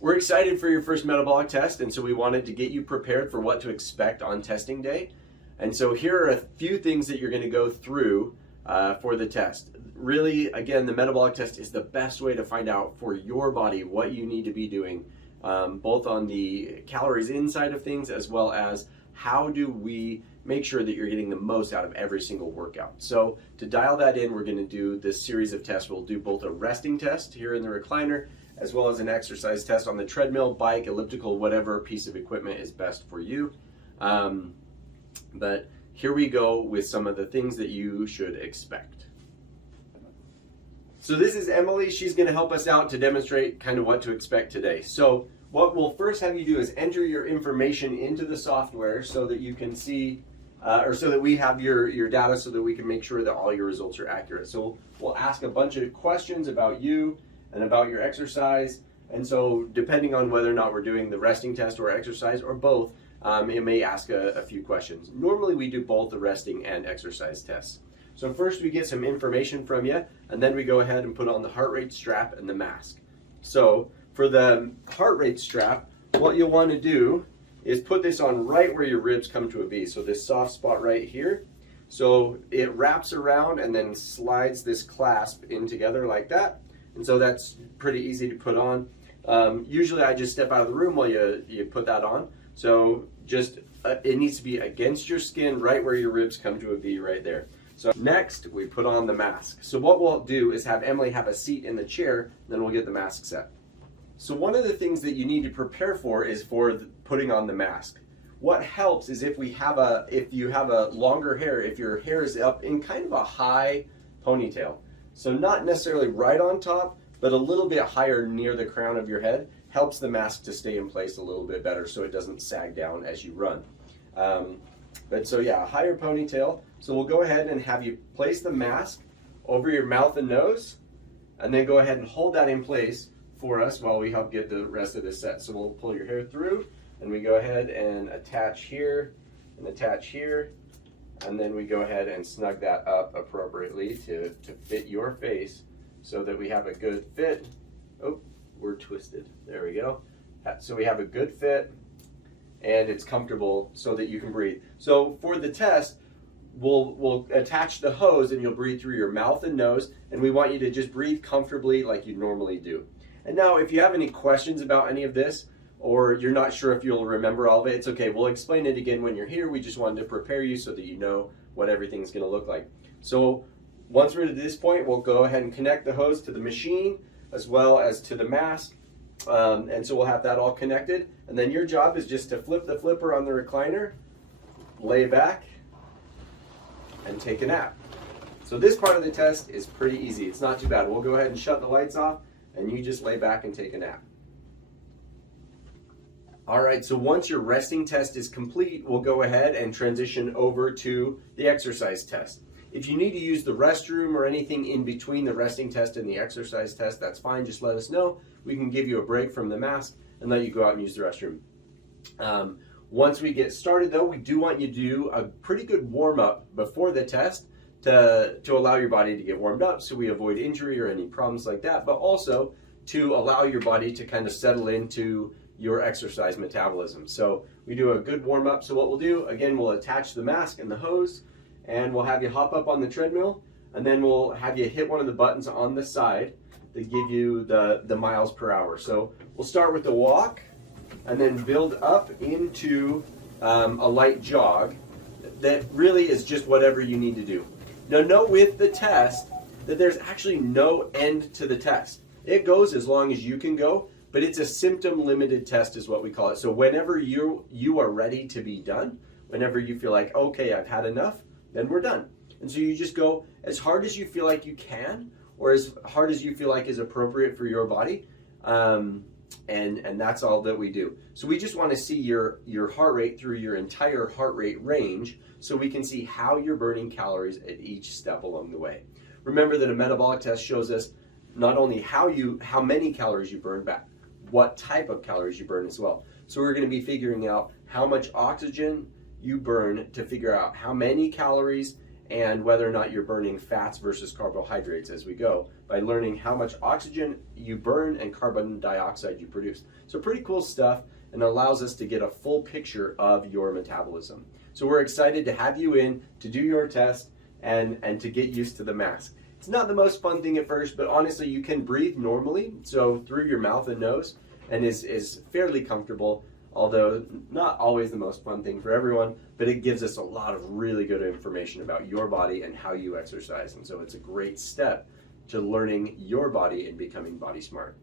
We're excited for your first metabolic test, and so we wanted to get you prepared for what to expect on testing day. And so here are a few things that you're going to go through for the test. Really, again, the metabolic test is the best way to find out for your body what you need to be doing, both on the calories inside of things as well as how do we make sure that you're getting the most out of every single workout. So to dial that in, we're going to do this series of tests. We'll do both a resting test here in the recliner as well as an exercise test on the treadmill, bike, elliptical, whatever piece of equipment is best for you. But here we go with some of the things that you should expect. So this is Emily. She's going to help us out to demonstrate kind of what to expect today. So what we'll first have you do is enter your information into the software so that you can see, or so that we have your data so that we can make sure that all your results are accurate. So we'll ask a bunch of questions about you and about your exercise. And so depending on whether or not we're doing the resting test or exercise or both, it may ask a few questions. Normally we do both the resting and exercise tests. So first we get some information from you, and then we go ahead and put on the heart rate strap and the mask. So for the heart rate strap, what you'll want to do is put this on right where your ribs come to a V. So this soft spot right here. So it wraps around and then slides this clasp in together like that. And so that's pretty easy to put on. Usually I just step out of the room while you put that on. So just, it needs to be against your skin right where your ribs come to a V right there. So next we put on the mask. So what we'll do is have Emily have a seat in the chair, then we'll get the mask set. So one of the things that you need to prepare for is for putting on the mask. What helps is if you have a longer hair, if your hair is up in kind of a high ponytail. So not necessarily right on top, but a little bit higher near the crown of your head, helps the mask to stay in place a little bit better so it doesn't sag down as you run. But so yeah, a higher ponytail. So we'll go ahead and have you place the mask over your mouth and nose, and then go ahead and hold that in place for us while we help get the rest of this set. So we'll pull your hair through, and we go ahead and attach here, and then we go ahead and snug that up appropriately to fit your face so that we have a good fit. Oh, we're twisted. There we go. So we have a good fit and it's comfortable so that you can breathe. So for the test, we'll attach the hose and you'll breathe through your mouth and nose, and we want you to just breathe comfortably like you normally do. And now if you have any questions about any of this, or you're not sure if you'll remember all of it, it's okay. We'll explain it again when you're here. We just wanted to prepare you so that you know what everything's going to look like. So once we're to this point, we'll go ahead and connect the hose to the machine as well as to the mask. And so we'll have that all connected. And then your job is just to flip the flipper on the recliner, lay back, and take a nap. So this part of the test is pretty easy. It's not too bad. We'll go ahead and shut the lights off, and you just lay back and take a nap. All right, so once your resting test is complete, we'll go ahead and transition over to the exercise test. If you need to use the restroom or anything in between the resting test and the exercise test, that's fine. Just let us know. We can give you a break from the mask and let you go out and use the restroom. Once we get started though, we do want you to do a pretty good warm-up before the test to allow your body to get warmed up so we avoid injury or any problems like that, but also to allow your body to kind of settle into your exercise metabolism. So we do a good warm up. So what we'll do, again, we'll attach the mask and the hose, and we'll have you hop up on the treadmill, and then we'll have you hit one of the buttons on the side that give you the miles per hour. So we'll start with the walk and then build up into a light jog that really is just whatever you need to do. Now note with the test that there's actually no end to the test. It goes as long as you can go, but it's a symptom limited test is what we call it. So whenever you are ready to be done, whenever you feel like, okay, I've had enough, then we're done. And so you just go as hard as you feel like you can, or as hard as you feel like is appropriate for your body. And that's all that we do. So we just want to see your heart rate through your entire heart rate range so we can see how you're burning calories at each step along the way. Remember that a metabolic test shows us not only how many calories you burn, but what type of calories you burn as well. So we're going to be figuring out how much oxygen you burn to figure out how many calories and whether or not you're burning fats versus carbohydrates as we go, by learning how much oxygen you burn and carbon dioxide you produce. So pretty cool stuff, and allows us to get a full picture of your metabolism. So we're excited to have you in to do your test and to get used to the mask. It's not the most fun thing at first, but honestly you can breathe normally, so through your mouth and nose, and is fairly comfortable, although not always the most fun thing for everyone, but it gives us a lot of really good information about your body and how you exercise. And so it's a great step to learning your body and becoming body smart.